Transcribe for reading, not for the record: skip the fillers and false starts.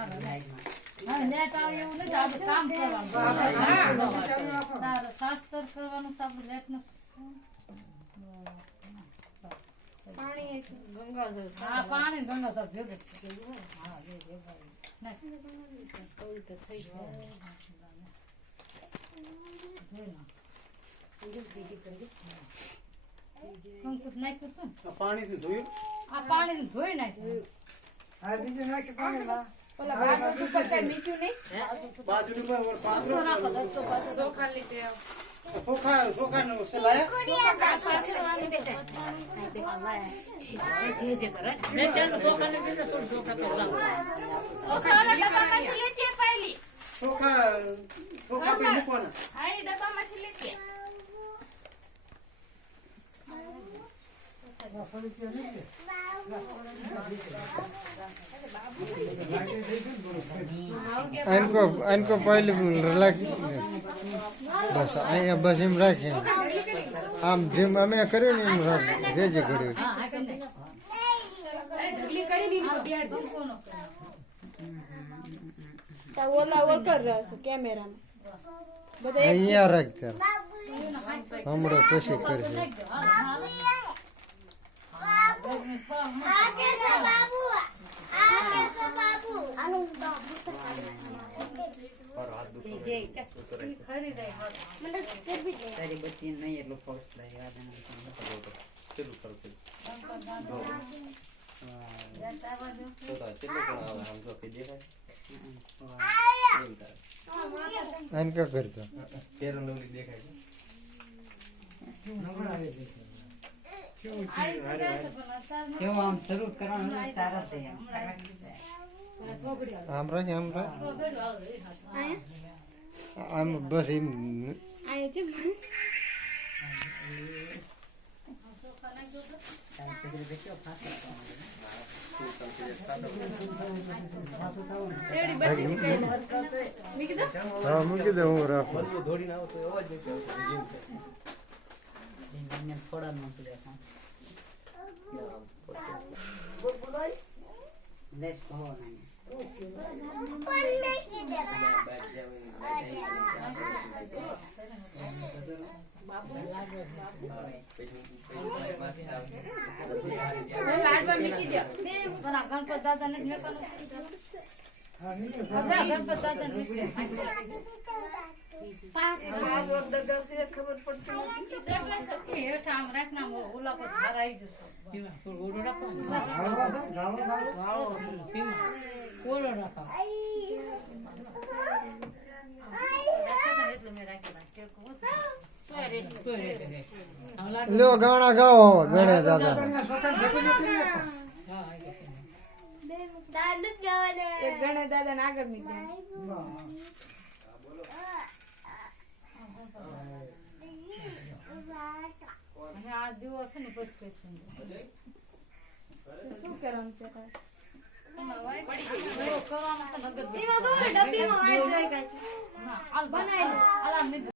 હા નેટ આવે એવું નથી આપણે કામ કરવાનું શાસ્ત્ર કરવાનું તો આપણે નેટ નું પાણી ગંગાજળ હા પાણી ગંગાજળ ભેગું હા ના કોઈ તો થઈ જાય કંકુત નાખ્યું હતું પાણીથી ધોયું આ પાણી ધોઈ નાખ્યું આ બીજું નાખી પાણી માં ઓલા બાજુ ઉપર કઈ મીઠું નહીં બાજુની પર પાત્રો રાખો 100 ચોખા લીધે ચોખા નો સલાયા જે કરે ને ચાલ ચોખા ને દીને ચોખા તો લાવ ચોખા ડબ્બામાંથી લેજે પહેલી ચોખા પે મૂકવાના હા એ ડબ્બામાંથી લેજે इनको पहले बस अँ बस एम राखी आम जेम अमे कर्यो ने एम रेजे कर्यो ઓલા ઓલ કર રહ્યો છે કેમેરામાં બધા અહીંયા રાખતા હમણાં પછી કરશે તારી બત્તી નહીં એટલો ફર્સ્ટ લાગે ચલો કરો इनका करता કેવું આમ શરૂ કરવાનું તારા છે आम बस एम આય છે એડી બત્તી કઈ મીકી દો हाँ मूकी दे हूँ राख ધોડી ના તો અવાજ નહીં એને થોડા મૂકી દે લેસ કહો નહીં લાડવા મીકી દો ગણપત દાદા ને ગણપત દાદા ને ખબર પડતી હેઠા આમ રાખના ઓલા પર ધરાઈ જશે ઓળો રાખો ઓળો રાખો એટલે મેં રાખી लो गाना गाओ गणे दादा એક ગણે દાદા ને આગળ મીકી આ દિવસ છે ને પછી શું કરવાનું છે કરવાનું તો નગર ડબ્બીમાં બનાવી